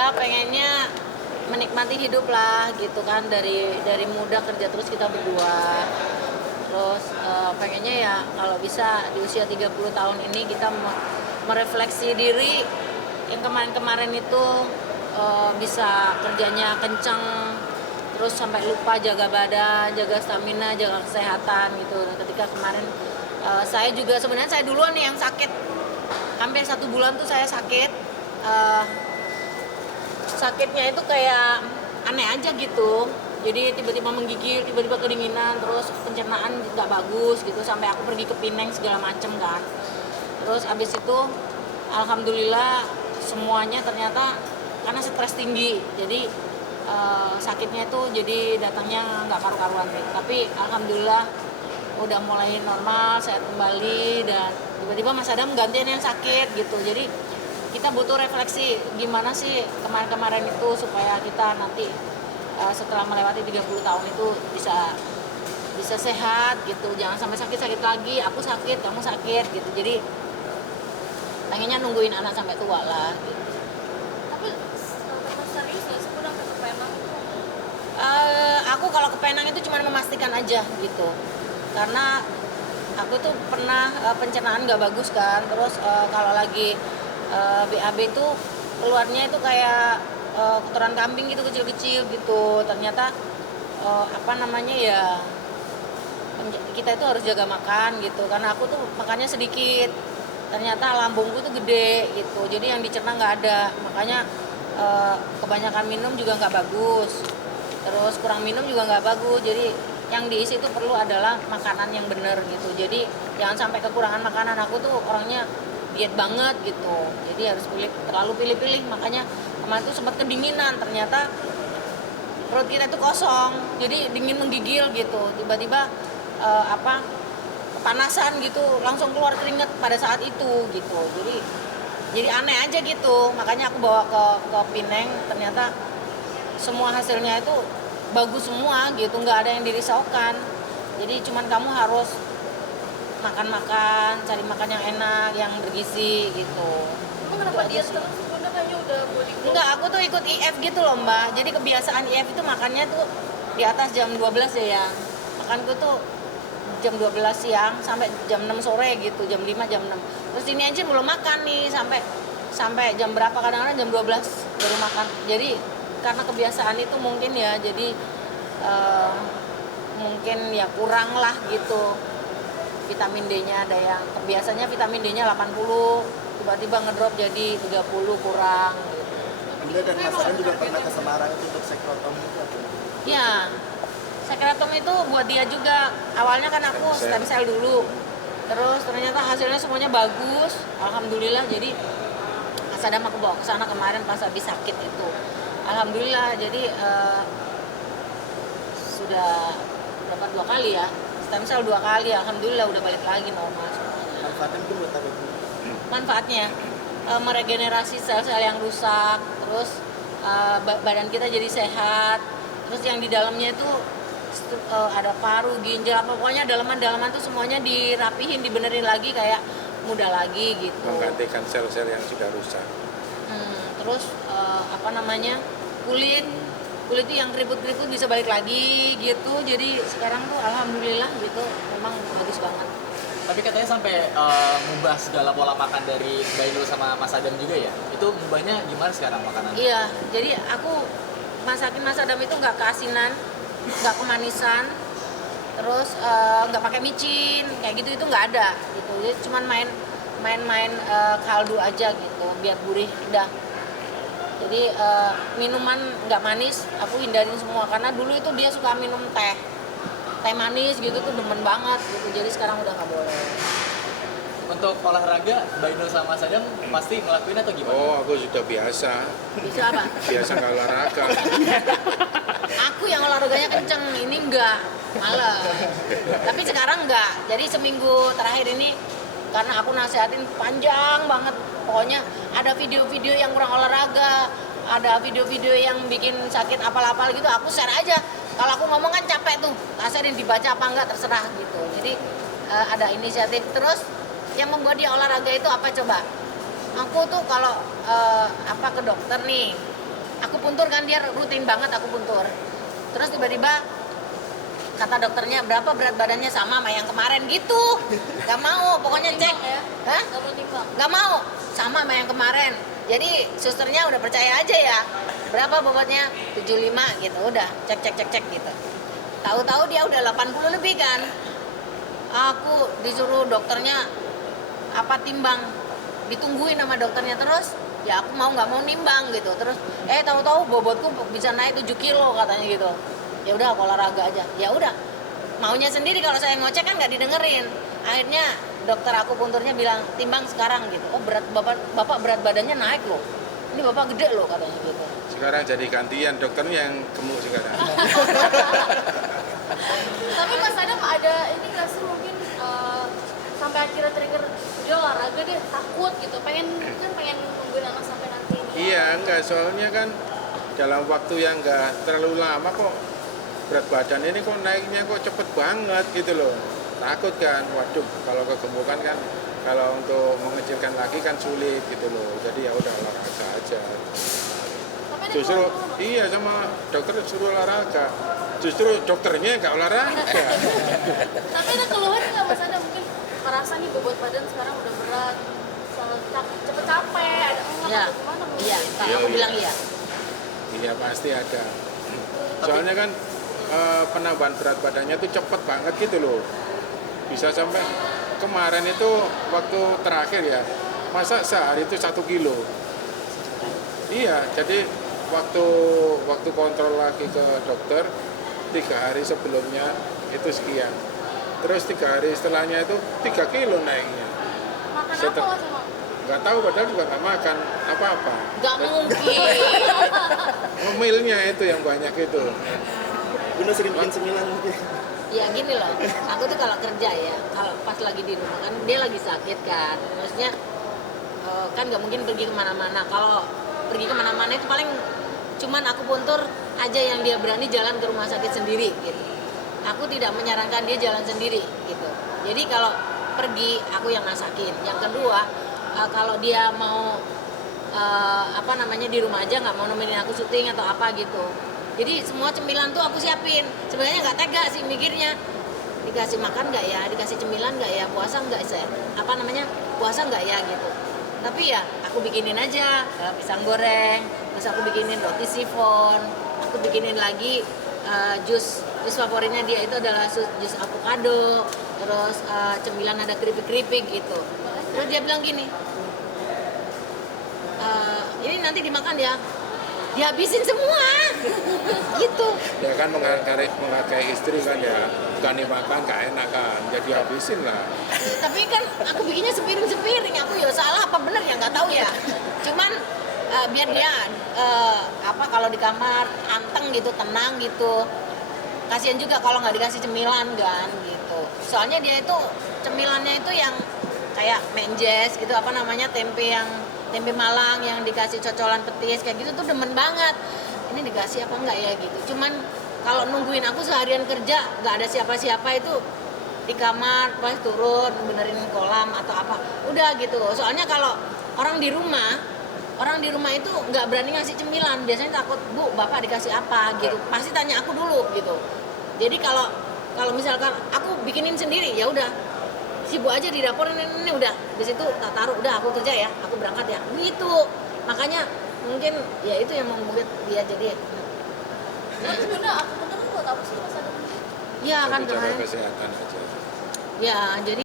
Ya pengennya menikmati hidup lah gitu kan, dari muda kerja terus kita berdua. Terus pengennya ya kalau bisa di usia 30 tahun ini kita merefleksi diri yang kemarin-kemarin itu bisa kerjanya kenceng terus sampai lupa jaga badan, jaga stamina, jaga kesehatan gitu. Ketika kemarin saya juga sebenarnya saya duluan nih yang sakit, hampir 1 bulan tuh saya sakit. Sakitnya itu kayak aneh aja gitu, jadi tiba-tiba menggigil, tiba-tiba kedinginan, terus pencernaan nggak bagus gitu, sampai aku pergi ke Pineng segala macem kan. Terus abis itu alhamdulillah semuanya ternyata karena stres tinggi, jadi sakitnya itu jadi datangnya nggak karu-karuan deh. Tapi alhamdulillah udah mulai normal, sehat kembali, dan tiba-tiba Mas Adam gantian yang sakit gitu. Jadi kita butuh refleksi gimana sih kemarin-kemarin itu supaya kita nanti setelah melewati 30 tahun itu bisa sehat gitu, jangan sampai sakit-sakit lagi, aku sakit, kamu sakit gitu. Jadi pengennya nungguin anak sampai tua lah gitu. Tapi tetap serius ya sih udah ke Penang itu? Aku kalau ke Penang itu cuma memastikan aja gitu, karena aku tuh pernah pencernaan nggak bagus kan, terus kalau lagi BAB itu keluarnya itu kayak kotoran kambing gitu, kecil-kecil gitu. Ternyata kita itu harus jaga makan gitu, karena aku tuh makannya sedikit, ternyata lambungku tuh gede gitu, jadi yang dicerna nggak ada. Makanya kebanyakan minum juga nggak bagus, terus kurang minum juga nggak bagus. Jadi yang diisi itu perlu adalah makanan yang benar gitu, jadi jangan sampai kekurangan makanan. Aku tuh orangnya diet banget gitu, jadi harus terlalu pilih-pilih. Makanya kemarin tuh sempat kedinginan, ternyata perut kita itu kosong, jadi dingin menggigil gitu, tiba-tiba kepanasan gitu, langsung keluar keringat pada saat itu gitu. Jadi aneh aja gitu. Makanya aku bawa ke Pineng, ternyata semua hasilnya itu bagus semua gitu, nggak ada yang dirisaukan. Jadi cuman kamu harus makan, cari makan yang enak, yang bergizi gitu. Emang kenapa dia terus? Udah kayaknya udah body goal. Enggak, aku tuh ikut IF gitu loh Mbak. Jadi kebiasaan IF itu makannya tuh di atas jam 12 ya. Makanku tuh jam 12 siang sampai jam 6 sore gitu, jam 5, jam 6. Terus ini aja belum makan nih sampai jam berapa, kadang-kadang jam 12 baru makan. Jadi karena kebiasaan itu mungkin ya, jadi mungkin ya kurang lah gitu. Vitamin D-nya ada yang biasanya vitamin D-nya 80, tiba-tiba ngedrop jadi 30, kurang gitu. Bunda dan Mas Adam juga pernah ke Semarang itu untuk sekrotom itu. Ya, sekretom itu buat dia juga. Awalnya kan aku stem cell dulu, terus ternyata hasilnya semuanya bagus, alhamdulillah. Jadi Mas Adam aku bawa ke sana kemarin pas habis sakit itu, alhamdulillah. Jadi sudah berapa, 2 kali ya, stem cell 2 kali, alhamdulillah udah balik lagi normal semuanya. Manfaatnya mungkin buat apa? Manfaatnya meregenerasi sel-sel yang rusak, terus badan kita jadi sehat. Terus yang di dalamnya itu ada paru, ginjal, apa pokoknya dalaman-dalaman tuh semuanya dirapihin, dibenerin lagi kayak muda lagi gitu. Menggantikan sel-sel yang sudah rusak. Terus kulit itu yang keriput-keriput bisa balik lagi gitu. Jadi sekarang tuh alhamdulillah gitu, memang bagus banget. Tapi katanya sampai ngubah segala pola makan dari Mbak Inul sama Mas Adam juga ya? Itu ngubahnya gimana sekarang makanannya? Iya, jadi aku masakin Mas Adam itu nggak keasinan, nggak kemanisan, terus nggak pakai micin kayak gitu, itu nggak ada gitu. Jadi cuman main kaldu aja gitu biar gurih udah. Jadi minuman nggak manis aku hindarin semua, karena dulu itu dia suka minum teh manis gitu tuh demen banget gitu. Jadi sekarang udah nggak boleh. Untuk olahraga, Mbak Inul sama Mas Adam pasti ngelakuin atau gimana? Oh, aku sudah biasa. Bisa apa? Biasa nggak olahraga. Aku yang olahraganya kenceng, ini enggak, malah. Tapi sekarang enggak. Jadi seminggu terakhir ini karena aku nasihatin panjang banget. Pokoknya ada video-video yang kurang olahraga, ada video-video yang bikin sakit apal-apal gitu, aku share aja. Kalau aku ngomong kan capek tuh, sharein dibaca apa enggak terserah gitu. Jadi ada inisiatif. Terus yang membuat dia olahraga itu apa coba? Aku tuh kalau ke dokter nih, aku puntur kan, dia rutin banget aku puntur. Terus tiba-tiba kata dokternya berapa berat badannya sama yang kemarin gitu. Gak mau, pokoknya cek. Timbang ya? Hah? Gak mau timbang. Gak mau, sama yang kemarin. Jadi susternya udah percaya aja ya. Berapa bobotnya? 75 gitu. Udah, cek gitu. Tahu-tahu dia udah 80 lebih kan. Aku disuruh dokternya timbang. Ditungguin sama dokternya terus. Ya aku mau nggak mau nimbang gitu. Terus tahu-tahu bobotku bisa naik 7 kilo katanya gitu. Ya udah aku olahraga aja. Ya udah. Maunya sendiri kalau saya ngocek kan nggak didengerin. Akhirnya dokter aku punturnya bilang timbang sekarang gitu. Oh berat bapak berat badannya naik loh. Ini bapak gede loh katanya gitu. Sekarang jadi gantian dokternya yang gemuk sekarang. Tapi Mas Adam ada ini nggak sih mungkin sampai akhirnya trigger dia olahraga dia takut gitu, pengen nungguin anak sampai nanti ini. Iya, enggak, soalnya kan dalam waktu yang enggak terlalu lama kok berat badan ini kok naiknya kok cepet banget gitu loh. Takut kan, waduh kalau kegemukan kan kalau untuk mengecilkan lagi kan sulit gitu loh. Jadi ya udah olahraga aja. Tapi ada Justru keluhan-keluhan, iya sama dokter suruh olahraga. Justru dokternya enggak olahraga. tapi ada keluhan nggak Mas Adam mungkin merasa nih bobot badan sekarang udah berat, cepet capek, ada enggak Ya, atau gimana mungkin? iya. Iya, Aku iya. bilang iya. Iya pasti ada. Soalnya kan penambahan berat badannya tuh cepet banget gitu loh. Bisa sampai kemarin itu waktu terakhir ya, masa sehari itu 1 kilo. Iya, jadi waktu kontrol lagi ke dokter 3 hari sebelumnya itu sekian. Terus 3 hari setelahnya itu 3 kilo naiknya. Makan apa Setel- Mas Adam? Nggak tahu padahal juga nggak makan apa-apa. Gak mungkin. Ngemilnya itu yang banyak itu. Bunda sering bikin cemilan mungkin. Ya gini loh, aku tuh kalau kerja ya, kalau pas lagi di rumah kan dia lagi sakit kan, maksudnya kan nggak mungkin pergi kemana-mana. Kalau pergi kemana-mana itu paling cuman aku puntur aja yang dia berani jalan ke rumah sakit sendiri gitu. Aku tidak menyarankan dia jalan sendiri gitu. Jadi kalau pergi aku yang masakin. Yang kedua kalau dia mau di rumah aja nggak mau nemenin aku syuting atau apa gitu. Jadi semua cemilan tuh aku siapin. Sebenarnya nggak tega sih mikirnya. Dikasih makan nggak ya, dikasih cemilan nggak ya, puasa nggak ya, puasa nggak ya gitu. Tapi ya aku bikinin aja pisang goreng, terus aku bikinin roti sifon, aku bikinin lagi jus favoritnya dia itu adalah jus avocado, terus cemilan ada keripik-keripik gitu. Terus dia bilang gini, ini nanti dimakan ya, dihabisin semua gitu. Ya kan menghargai istri kan ya, bukan dimakan gak enak kan, jadi habisin lah. Tapi kan aku bikinnya sepiring aku ya salah apa bener ya nggak tahu ya. Cuman biar dia kalau di kamar anteng gitu, tenang gitu. Kasian juga kalau nggak dikasih cemilan kan gitu. Soalnya dia itu cemilannya itu yang kayak menjes gitu, tempe Malang yang dikasih cocolan petis kayak gitu tuh demen banget. Ini dikasih apa enggak ya gitu. Cuman kalau nungguin aku seharian kerja nggak ada siapa-siapa itu di kamar pas turun benerin kolam atau apa udah gitu. Soalnya kalau orang di rumah itu nggak berani ngasih cemilan, biasanya takut bu bapak dikasih apa gitu, pasti tanya aku dulu gitu. Jadi kalau misalkan aku bikinin sendiri ya udah sibuk aja di dapur ini udah di situ tak taruh udah aku kerja ya, aku berangkat ya gitu. Makanya mungkin ya itu yang membuat dia jadi Terus Bunda, aku bener buat apa sih Mas Adam? ya kan Jadi jaga kemarin kesehatan aja. ya jadi